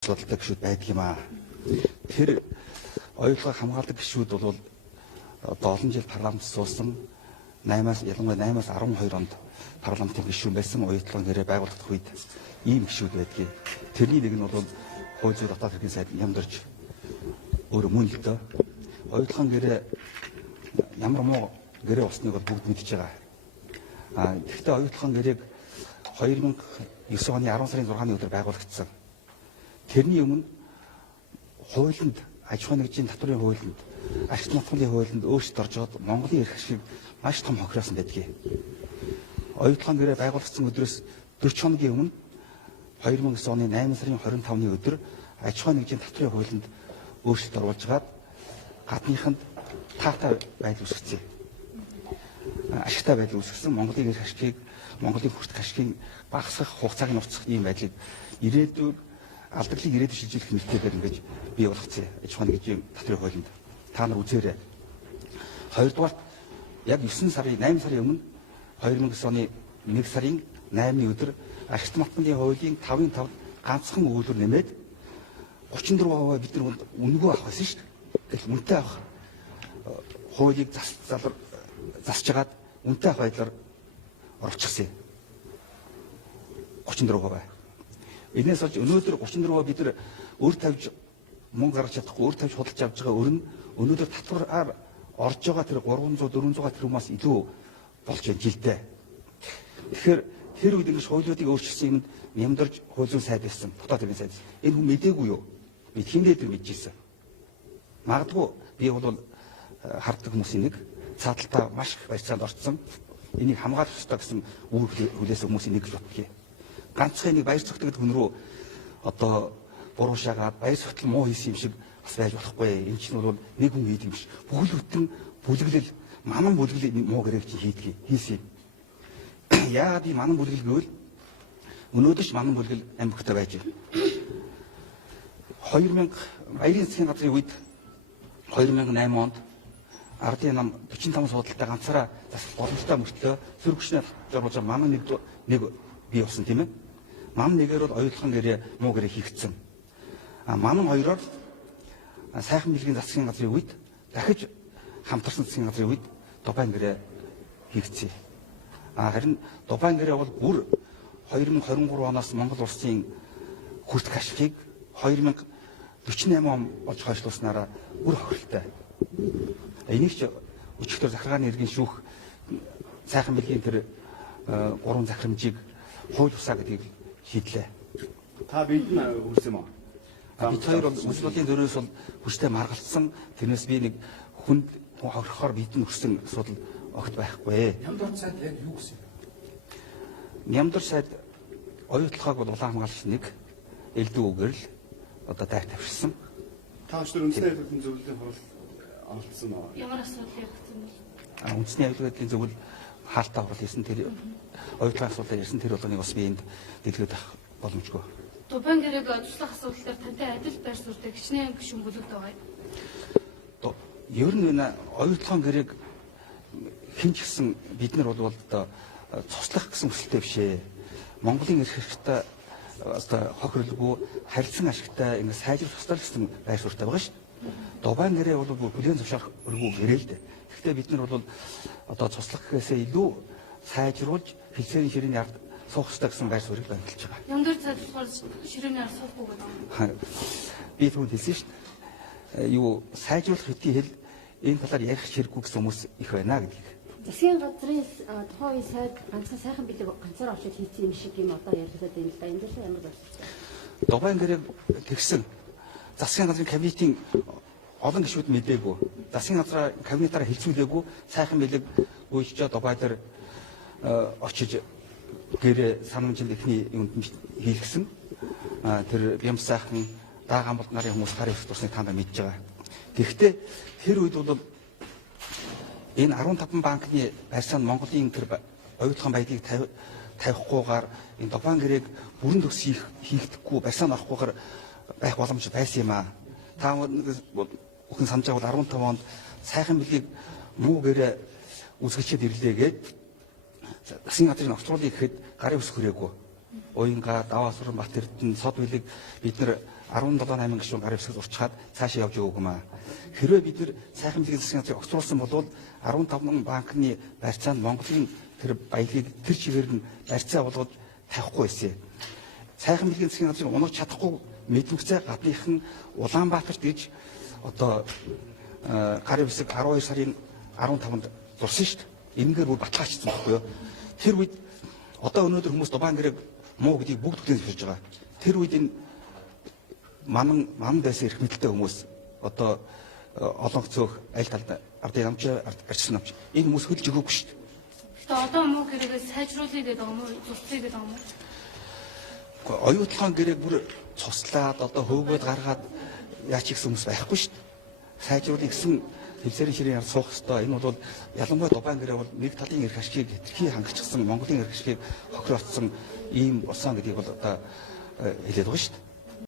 Судалдаг гишүүд байдаг юм аа. Тэр оюутлага хамгаалдаг гишүүд бол одоо олон жил парламент суусан 8-аас ялангуяа 8-аас 12 онд парламентын гишүүн байсан оюутлагын гэрээ байгуулагдах үед ийм гишүүд байдгийг. Тэрний нэг нь бол хууль зүйн дотоод хэргийн сайд Нямдарч өөрөө мөн л дөө. Оюутлагын гэрээ ямар муу гэрээ болсныг бол бүгд мэдж байгаа. Тэгэхдээ оюутлагын гэрээг 2009 оны 10 сарын 6-ны өдөр байгуулагдсан. Тэрний өмнө хуулинд аж ахуйн нэгжийн татврын хуулинд ашигт нутгийн хуулинд өөрчлөлт оржоод Монголын эрх ашиг маш том хохиросон байдгийг. Оюутлагын гэрээ байгуулагдсан өдрөөс 40 хоногийн өмнө 2009 оны 8 сарын 25-ны өдөр аж ахуйн нэгжийн татврын хуулинд өөрчлөлт оруулж гаад гадныханд таатай байдал үүсгэсэн. Ашигтай байдал үүсгэсэн Монголын эрх ашигыг Монголын хүртэх ашигын багасгах хугацааг нууцлах ийм байдлыг ирээдүйд алдаглыг ирээдүйд шилжүүлэх нэртэйгээр ингэж бий болгоцсон аж ахуйн нэгжийн татврын хуулинд та нар үзээрэй. Хоёрдугаар яг 8 сарын өмнө 2009 оны 1 сарын 8-ны өдөр ашигт нутгийн хуулийн 5-5 ганцхан өгүүлбэр нэмээд 34% бид нар үнэгүй авах байсан шүү дээ. Тэгэл үнэтэй авах хуулийг засж хагаад үнэтэй авах байдлаар орчихсон. 34%. Энээс болж өнөөдөр 34% бид нар өөр тавьж мөнгө гаргаж чадахгүй өөр тавьж худалдаж авч байгаа өрн өнөөдөр татвараар орж байгаа тэр 300 400 тэрбумаас илүү болж байна жилдээ. Тэгэхээр тэр үед ингэж хуулиудыг өөрчилсөн юмд Нямдарч хууль зүйн сайд байсан. Дотоод хэргийн сайд. Энэ хүн мэдээгүй юу? Бид хиндээ тэр мэдчихсэн. Магадгүй би бол харддаг хүмүүсийн нэг цааталтаа маш их барьцаанд орцсон. Энийг хамгаалах ёстой гэсэн үр хүлээсэн хүмүүсийн нэг гэж боддгийг. Ганцхан нэг баяр цогтөд хүн рүү одоо буруу шагаад баяр цогтол муу хийсэн юм шиг бас байж болохгүй. Энэ чинь бол нэг хүн хийдэг юм биш. Бүхэл бүтэн бүлэглэл манан бүлэглэл муу гэрээг чи хийдэг хийсэн. Яагаад ಈ манан бүлэглэл гэвэл өнөөдөр ч манан бүлэглэл амьдтай байж байна. 2000 баярын засгийн газрын үед 2008 онд ардын нам 45 суудалтай ганцаараа боломжтой мөртлөө сөрөг хүчнээ зориулж манан нэг бий болсон тийм ээ. Ман нэгээр бол оюутлахын гэрээ муу гэрээ хийгдсэн. Манан хоёроор сайхан билгийн засгийн газрын үед дахиж хамтарсан засгийн газрын үед Дубайн гэрээ хийгдсэн. Харин Дубайн гэрээ бол бүр 2023 оноос Монгол улсын хүртэх ашигыг 2048 он болж хойшлуулснараа бүр хохиролтой. Энийг ч өчигдөр захиргааны иргэн шүүх сайхан билгийн тэр 3 захирамжийг хууль бусаа гэдгийг шийдлээ. Та бид нь хүрсэн юм уу? Бид хоёр бол үсвэлийн дөрөөс бол хүчтэй маргалцсан. Тэрнээс би нэг хүнд хохирохоор бидний өссөн асуудал огт байхгүй. Нямдарч сайд яг юу гэсэн юм? Нямдарч сайд оюутлагыг бол улаан хамгаалагч нэг элдв үгээр л одоо дайр тавьчихсан. Та өчтөр үндэсний аюулгын зөвлөлийн хурал олдсон уу? Ямар асуудал явагдсан бэ? Үндэсний аюулгын зөвлөл хаалтаа хурал хийсэн тэр оюутлагын асуудал ярьсан тэр болгоныг бас би энд дэлгэж авах боломжгүй. Дубайн гэрээг туслах асуудал дээр тантай адил байр суурьтай хичнээн гишүүн бүлэгт байгаа юм. Ер нь оюутлагын гэрээг хэн ч гэсэн бид нар бол одоо цуслах гэсэн хүсэлтэй биш ээ. Монголын эрх ашигтай одоо хохирлгүй харилцан ашигтай ингэ сайжруулах ёстой гэсэн байр суурьтай байгаа шүү. Дубайн гэрээ бол бүлээн зөвшөөрөх өргөө гэрээ л дээ. Гэхдээ бид нар бол одоо цуслах гэхээсээ илүү сайжруулж хэлцээрийн ширээний ард суух ёстой гэсэн байр суурийг баримталж байгаа. Нямдарч сайд болохоор ширээний ард суухгүй гэдэг. Би түрүүнд хэлсэн шүү дээ. Юу сайжруулах хэдий хэл энэ талаар ярих хэрэггүй гэсэн хүмүүс их байна гэдгийг. Засгийн газрын тухайн үеийн сайд ганцхан сайхан билег ганцаар очиж хийсэн юм шиг юм одоо ярилцаад байна л да. Энэ дээр ямар болчихсон? Дубайн гэрээг тэгсэн засгийн газрын кабинетийн олон гишүүд мэдээгүй. Засгийн газраа кабинетаараа хэлцүүлээгүй сайхан билег үйлчээ Дубай дээр очиж гэрээ санамжил ихний юунд хийлгсэн. Тэр бямс сайхан даагаан болд нарын хүмүүс харин тусныг таандаа мэдж байгаа. Гэхдээ тэр үед бол энэ 15 банкны барьцаанд Монголын тэр оюутлахын баялагийг тавихгүйгээр энэ Дубайн гэрээг бүрэн төгс хийхдэггүй барьцаанд орохгүйгээр байх боломж байсан юм аа. Та бүхэн санаж байгаа бол 15 онд сайхан билег муу гэрээ үзэгчэд ирлээгээд засгийн газрын орчлуулъя гэхэд гарын ус хүрээгүй. Уянга, Даваасран, Бат Эрдэнэ, Сод билег бид нар 17-8 гишүүн гар хэвсгэл урчаад цаашаа явж өгөөг юм аа. Хэрвээ бид нэр сайхан мэдрэлийн засгийн газрыг огцруулсан бол 15 банкны барьцаанд Монголын тэр баялагийг тэр чигээр нь барьцаа болгож тавихгүй байсан. Сайхан мэдрэлийн засгийн газрыг унаж чадахгүй мэдлэгцээ гадныхан Улаанбаатарт гэж одоо гар хэвсэг 12 сарын 15-нд зурсан шүү дээ. Энэгээр бүр баталгаажсан байхгүй юу? Тэр үед одоо өнөөдөр хүмүүс Дубайн гэрэг муу гэдгийг бүгд бүтээн зөвшөөрж байгаа. Тэр үед энэ ман дэс ирэх мэдлэлтэй хүмүүс одоо олон цөөх аль талд ардын намч арчсан намч энэ хүмүүс хөлж өгөөгүй шүү дээ. Гэтэ одоо муу гэрээгээ сайжруулъя гэдэг юм уу? Зурцъя гэдэг юм уу? Оюутлын гэрээг бүр цуслаад одоо хөөгөөд гаргаад яач гэсэн хүмүүс байхгүй шүү дээ. Сайжруулах гэсэн хэлсэрийн ширийн ард суух ёстой. Энэ бол ялангуяа Дубайн гэрээ бол нэг талын эрх ашгийг хэтэрхий хангачсан Монголын эрх ашгийг хохироцсон ийм болсон гэдгийг бол одоо хэлээд байгаа шүү дээ.